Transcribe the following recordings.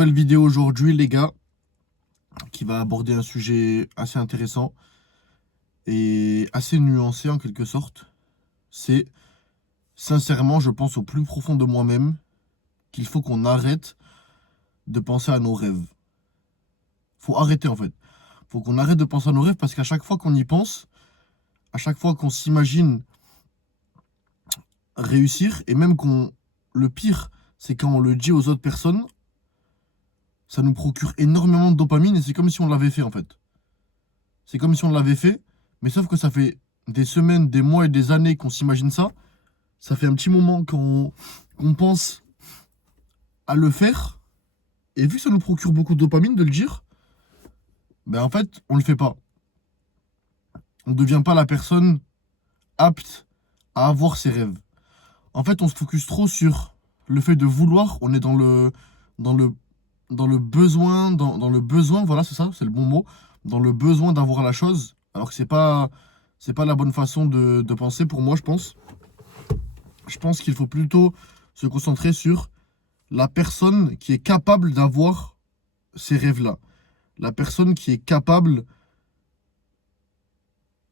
Nouvelle vidéo aujourd'hui, les gars, qui va aborder un sujet assez intéressant et assez nuancé en quelque sorte. C'est sincèrement, je pense au plus profond de moi-même qu'il faut qu'on arrête de penser à nos rêves. Faut arrêter en fait. Faut qu'on arrête de penser à nos rêves parce qu'à chaque fois qu'on y pense, à chaque fois qu'on s'imagine réussir et même qu'on. Le pire, c'est quand on le dit aux autres personnes, ça nous procure énormément de dopamine et c'est comme si on l'avait fait en fait. C'est comme si on l'avait fait, mais sauf que ça fait des semaines, des mois et des années qu'on s'imagine ça. Ça fait un petit moment qu'on pense à le faire. Et vu que ça nous procure beaucoup de dopamine de le dire, ben en fait, on le fait pas. On ne devient pas la personne apte à avoir ses rêves. En fait, on se focus trop sur le fait de vouloir. On est dans le, dans le besoin, dans le besoin, voilà, c'est ça, c'est le bon mot. Dans le besoin d'avoir la chose. Alors que c'est pas la bonne façon de penser pour moi, je pense. Je pense qu'il faut plutôt se concentrer sur la personne qui est capable d'avoir ces rêves-là. La personne qui est capable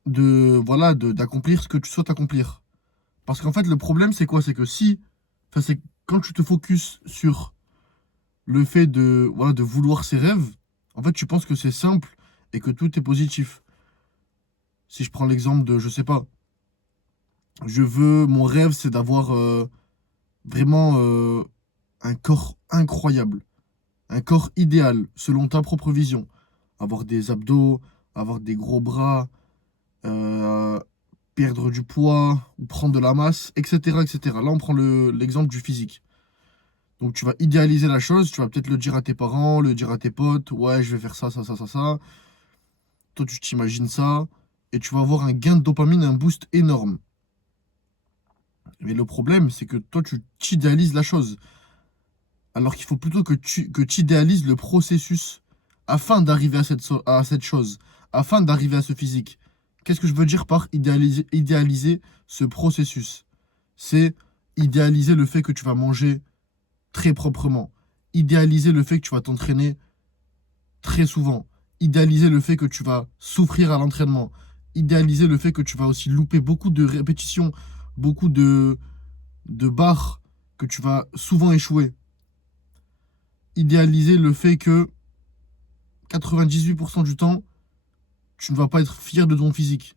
voilà, d'accomplir ce que tu souhaites accomplir. Parce qu'en fait, le problème, c'est quoi? C'est que enfin, c'est quand tu te focuses sur le fait voilà, de vouloir ses rêves, en fait, tu penses que c'est simple et que tout est positif. Si je prends l'exemple de, je sais pas, mon rêve, c'est d'avoir vraiment un corps incroyable. Un corps idéal, selon ta propre vision. Avoir des abdos, avoir des gros bras, euh, perdre du poids ou prendre de la masse, etc., etc. Là, on prend l'exemple du physique. Donc, tu vas idéaliser la chose, tu vas peut-être le dire à tes parents, le dire à tes potes, ouais, je vais faire ça, ça, ça, ça, ça. Toi, tu t'imagines ça, et tu vas avoir un gain de dopamine, un boost énorme. Mais le problème, c'est que toi, tu t'idéalises la chose. Alors qu'il faut plutôt que tu idéalises le processus afin d'arriver à cette chose, afin d'arriver à ce physique. Qu'est-ce que je veux dire par idéaliser ce processus? C'est idéaliser le fait que tu vas manger très proprement, idéaliser le fait que tu vas t'entraîner très souvent, idéaliser le fait que tu vas souffrir à l'entraînement, idéaliser le fait que tu vas aussi louper beaucoup de répétitions, beaucoup de barres, que tu vas souvent échouer. Idéaliser le fait que 98% du temps, tu ne vas pas être fier de ton physique.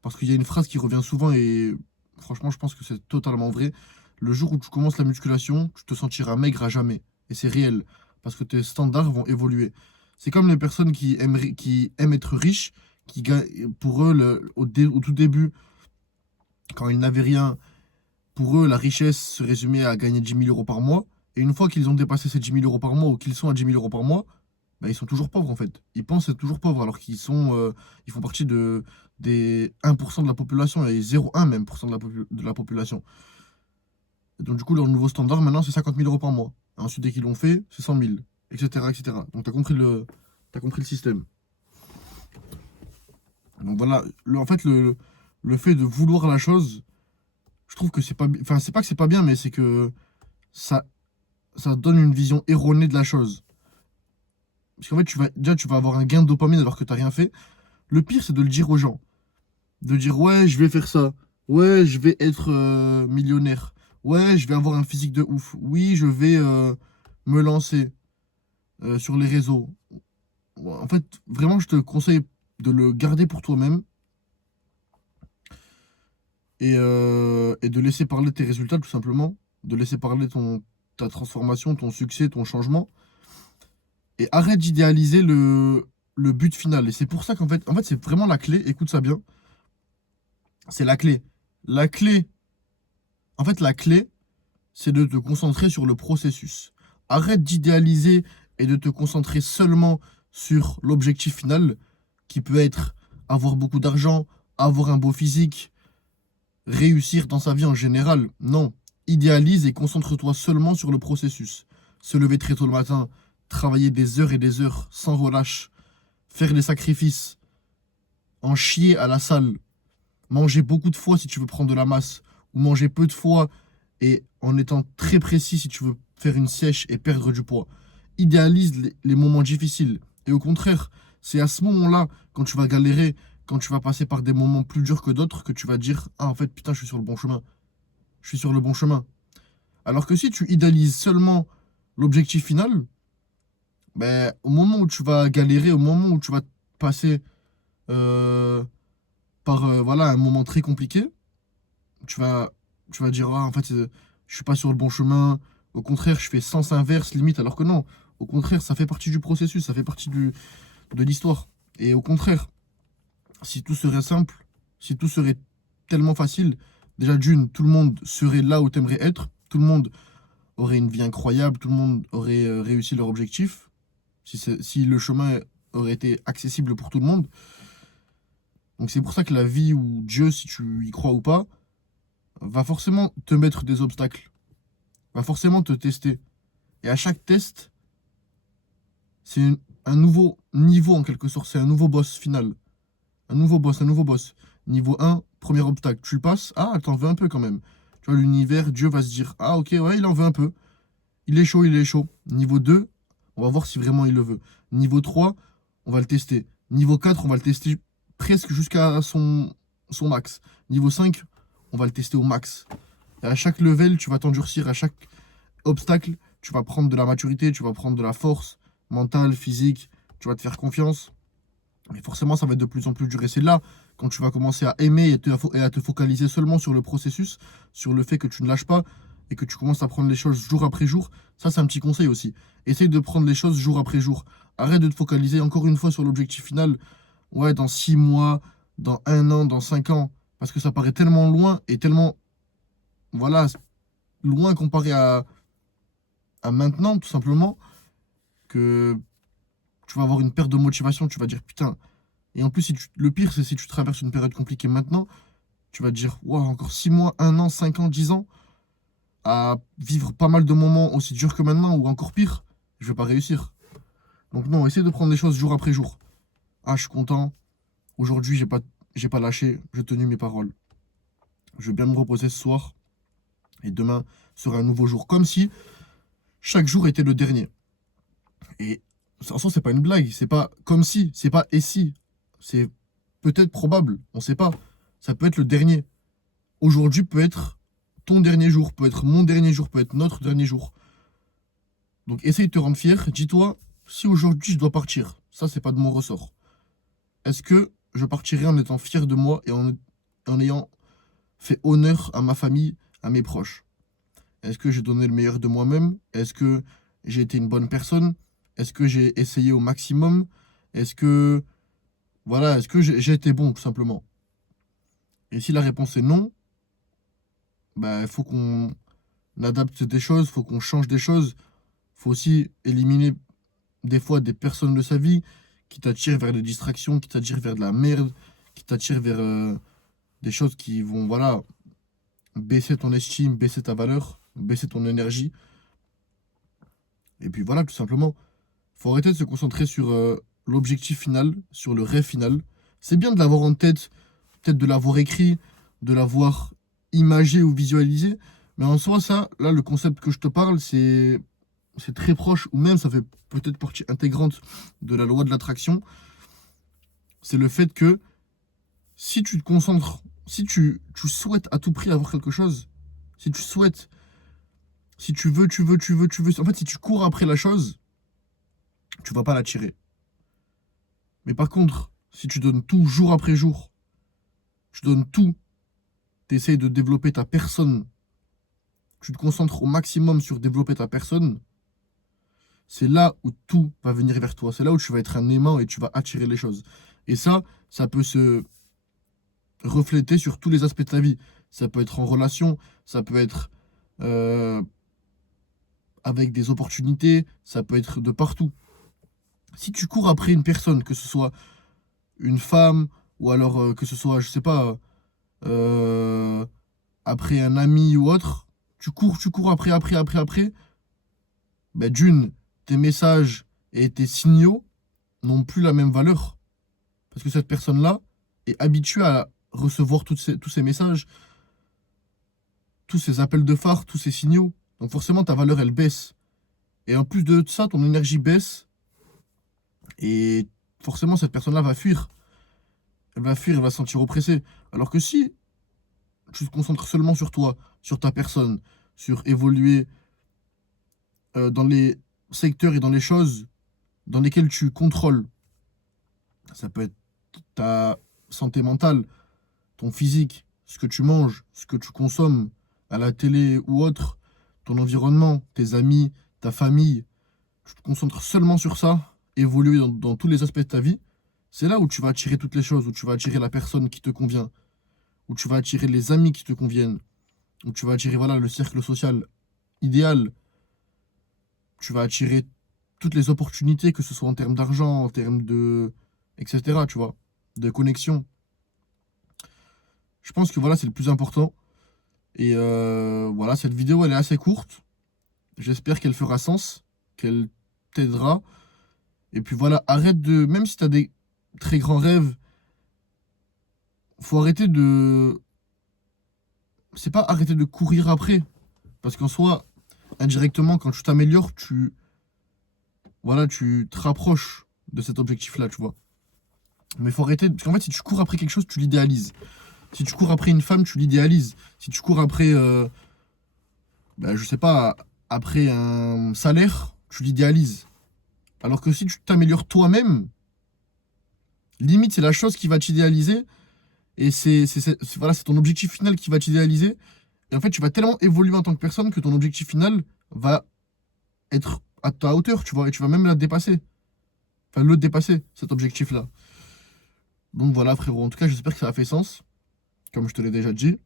Parce qu'il y a une phrase qui revient souvent et franchement, je pense que c'est totalement vrai. Le jour où tu commences la musculation, tu te sentiras maigre à jamais. Et c'est réel. Parce que tes standards vont évoluer. C'est comme les personnes qui aiment être riches, pour eux, au tout début, quand ils n'avaient rien, pour eux, la richesse se résumait à gagner 10 000 € par mois. Et une fois qu'ils ont dépassé ces 10 000 € par mois ou qu'ils sont à 10 000 € par mois, bah, ils sont toujours pauvres en fait. Ils pensent être toujours pauvres alors ils font partie des 1% de la population et 0,1 même pour cent de la population. Et donc du coup, leur nouveau standard maintenant, c'est 50 000 € par mois. Et ensuite, dès qu'ils l'ont fait, c'est 100 000, etc., etc. Donc t'as compris le système. Donc voilà, en fait, le fait de vouloir la chose, je trouve que c'est pas, enfin, c'est pas que c'est pas bien, mais c'est que ça, ça donne une vision erronée de la chose. Parce qu'en fait, tu vas avoir un gain de dopamine alors que t'as rien fait. Le pire, c'est de le dire aux gens. De dire, ouais, je vais faire ça. Ouais, je vais être millionnaire. Ouais, je vais avoir un physique de ouf. Oui, je vais me lancer sur les réseaux. Ouais, en fait, vraiment, je te conseille de le garder pour toi-même et de laisser parler tes résultats, tout simplement. De laisser parler ta transformation, ton succès, ton changement. Et arrête d'idéaliser le but final. Et c'est pour ça qu'en fait, c'est vraiment la clé. Écoute ça bien. C'est la clé. La clé, la clé, c'est de te concentrer sur le processus. Arrête d'idéaliser et de te concentrer seulement sur l'objectif final, qui peut être avoir beaucoup d'argent, avoir un beau physique, réussir dans sa vie en général. Non, idéalise et concentre-toi seulement sur le processus. Se lever très tôt le matin, travailler des heures et des heures sans relâche, faire des sacrifices, en chier à la salle, manger beaucoup de fois si tu veux prendre de la masse, ou manger peu de fois et en étant très précis si tu veux faire une sèche et perdre du poids. idéalises les moments difficiles. Et au contraire, c'est à ce moment-là, quand tu vas galérer, quand tu vas passer par des moments plus durs que d'autres, que tu vas dire, ah en fait, putain, je suis sur le bon chemin. Je suis sur le bon chemin. Alors que si tu idéalises seulement l'objectif final, ben, au moment où tu vas galérer, au moment où tu vas passer euh, par voilà, un moment très compliqué, tu vas, tu vas dire, ah, en fait, je suis pas sur le bon chemin. Au contraire, je fais sens inverse, limite, alors que non. Au contraire, ça fait partie du processus, ça fait partie de l'histoire. Et au contraire, si tout serait simple, si tout serait tellement facile, déjà d'une, tout le monde serait là où t'aimerais être, tout le monde aurait une vie incroyable, tout le monde aurait réussi leur objectif, si le chemin aurait été accessible pour tout le monde. Donc c'est pour ça que la vie ou Dieu, si tu y crois ou pas, va forcément te mettre des obstacles, va forcément te tester. Et à chaque test, c'est un nouveau niveau en quelque sorte, c'est un nouveau boss final. Un nouveau boss, un nouveau boss. Niveau 1, premier obstacle. Tu le passes, ah, t'en veux un peu quand même. Tu vois, l'univers, Dieu va se dire, ah ok, ouais, il en veut un peu. Il est chaud, il est chaud. Niveau 2, on va voir si vraiment il le veut. Niveau 3, on va le tester. Niveau 4, on va le tester presque jusqu'à son max. Niveau 5, on va le tester au max. Et à chaque level, tu vas t'endurcir. À chaque obstacle, tu vas prendre de la maturité, tu vas prendre de la force mentale, physique. Tu vas te faire confiance. Mais forcément, ça va être de plus en plus dur. Et c'est là, quand tu vas commencer à aimer et à te focaliser seulement sur le processus, sur le fait que tu ne lâches pas et que tu commences à prendre les choses jour après jour. Ça, c'est un petit conseil aussi. Essaye de prendre les choses jour après jour. Arrête de te focaliser encore une fois sur l'objectif final. Ouais, dans 6 mois, dans 1 an, dans 5 ans. Parce que ça paraît tellement loin et tellement, voilà, loin comparé à maintenant, tout simplement, que tu vas avoir une perte de motivation. Tu vas dire, putain. Et en plus, le pire, c'est si tu traverses une période compliquée maintenant, tu vas te dire, waouh, encore 6 mois, 1 an, 5 ans, 10 ans, à vivre pas mal de moments aussi durs que maintenant, ou encore pire, je vais pas réussir. Donc non, essaye de prendre les choses jour après jour. Ah, je suis content. Aujourd'hui, j'ai pas lâché, j'ai tenu mes paroles. Je vais bien me reposer ce soir. Et demain sera un nouveau jour. Comme si chaque jour était le dernier. Et en soi, c'est pas une blague. C'est pas comme si, c'est pas et si. C'est peut-être probable, on sait pas. Ça peut être le dernier. Aujourd'hui peut être ton dernier jour, peut être mon dernier jour, peut être notre dernier jour. Donc essaye de te rendre fier. Dis-toi, si aujourd'hui je dois partir, ça c'est pas de mon ressort. Est-ce que je partirai en étant fier de moi et en ayant fait honneur à ma famille, à mes proches? Est-ce que j'ai donné le meilleur de moi-même? Est-ce que j'ai été une bonne personne? Est-ce que j'ai essayé au maximum? Est-ce que voilà, est-ce que j'ai été bon tout simplement? Et si la réponse est non, bah il faut qu'on adapte des choses, il faut qu'on change des choses. Il faut aussi éliminer des fois des personnes de sa vie qui t'attirent vers des distractions, qui t'attirent vers de la merde, qui t'attirent vers des choses qui vont voilà baisser ton estime, baisser ta valeur, baisser ton énergie. Et puis voilà, tout simplement. Faut arrêter de se concentrer sur l'objectif final, sur le rêve final. C'est bien de l'avoir en tête, peut-être de l'avoir écrit, de l'avoir imagé ou visualisé. Mais en soi, ça, là, le concept que je te parle, c'est très proche, ou même ça fait peut-être partie intégrante de la loi de l'attraction. C'est le fait que si tu te concentres, si tu souhaites à tout prix avoir quelque chose, si tu souhaites, si tu veux, en fait, si tu cours après la chose, tu vas pas l'attirer. Mais par contre, si tu donnes tout jour après jour, tu donnes tout, tu essayes de développer ta personne, tu te concentres au maximum sur développer ta personne, c'est là où tout va venir vers toi. C'est là où tu vas être un aimant et tu vas attirer les choses. Et ça peut se refléter sur tous les aspects de ta vie. Ça peut être en relation, ça peut être euh, avec des opportunités, ça peut être de partout. Si tu cours après une personne, que ce soit une femme, ou alors que ce soit, je sais pas, euh, après un ami ou autre, tu cours après, ben d'une, tes messages et tes signaux n'ont plus la même valeur. Parce que cette personne-là est habituée à recevoir tous ces messages, tous ces appels de phare, tous ces signaux. Donc forcément, ta valeur, elle baisse. Et en plus de ça, ton énergie baisse. Et forcément, cette personne-là va fuir. Elle va fuir, elle va se sentir oppressée. Alors que si tu te concentres seulement sur toi, sur ta personne, sur évoluer dans les secteurs et dans les choses dans lesquelles tu contrôles, ça peut être ta santé mentale, ton physique, ce que tu manges, ce que tu consommes à la télé ou autre, ton environnement, tes amis, ta famille, tu te concentres seulement sur ça, évoluer dans tous les aspects de ta vie, c'est là où tu vas attirer toutes les choses, où tu vas attirer la personne qui te convient, où tu vas attirer les amis qui te conviennent, où tu vas attirer voilà, le cercle social idéal, tu vas attirer toutes les opportunités, que ce soit en termes d'argent, en termes de... etc., tu vois, de connexion. Je pense que voilà, c'est le plus important. Et voilà, cette vidéo, elle est assez courte. J'espère qu'elle fera sens, qu'elle t'aidera. Et puis voilà, arrête de... Même si tu as des très grands rêves, faut arrêter de... C'est pas arrêter de courir après. Parce qu'en soi, indirectement, quand tu t'améliores, voilà, tu te rapproches de cet objectif-là, tu vois. Mais faut arrêter... Parce qu'en fait, si tu cours après quelque chose, tu l'idéalises. Si tu cours après une femme, tu l'idéalises. Si tu cours après... je sais pas, après un salaire, tu l'idéalises. Alors que si tu t'améliores toi-même, limite, c'est la chose qui va t'idéaliser. Et voilà, c'est ton objectif final qui va t'idéaliser. Et en fait, tu vas tellement évoluer en tant que personne que ton objectif final va être à ta hauteur, tu vois. Et tu vas même la dépasser. Enfin, le dépasser, cet objectif-là. Donc voilà, frérot. En tout cas, j'espère que ça a fait sens. Comme je te l'ai déjà dit.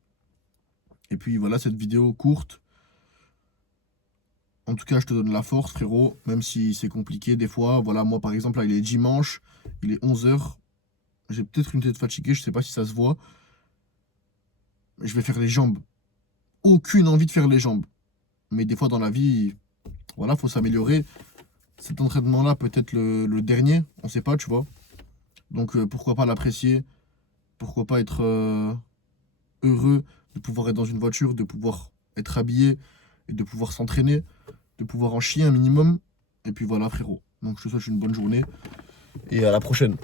Et puis voilà, cette vidéo courte. En tout cas, je te donne la force, frérot. Même si c'est compliqué des fois. Voilà, moi, par exemple, là, il est dimanche. Il est 11 h. J'ai peut-être une tête fatiguée, je sais pas si ça se voit. Je vais faire les jambes. Aucune envie de faire les jambes. Mais des fois dans la vie, voilà, faut s'améliorer. Cet entraînement-là peut être le dernier, on sait pas, tu vois. Donc pourquoi pas l'apprécier. Pourquoi pas être heureux de pouvoir être dans une voiture, de pouvoir être habillé et de pouvoir s'entraîner, de pouvoir en chier un minimum. Et puis voilà, frérot. Donc je te souhaite une bonne journée et à la prochaine.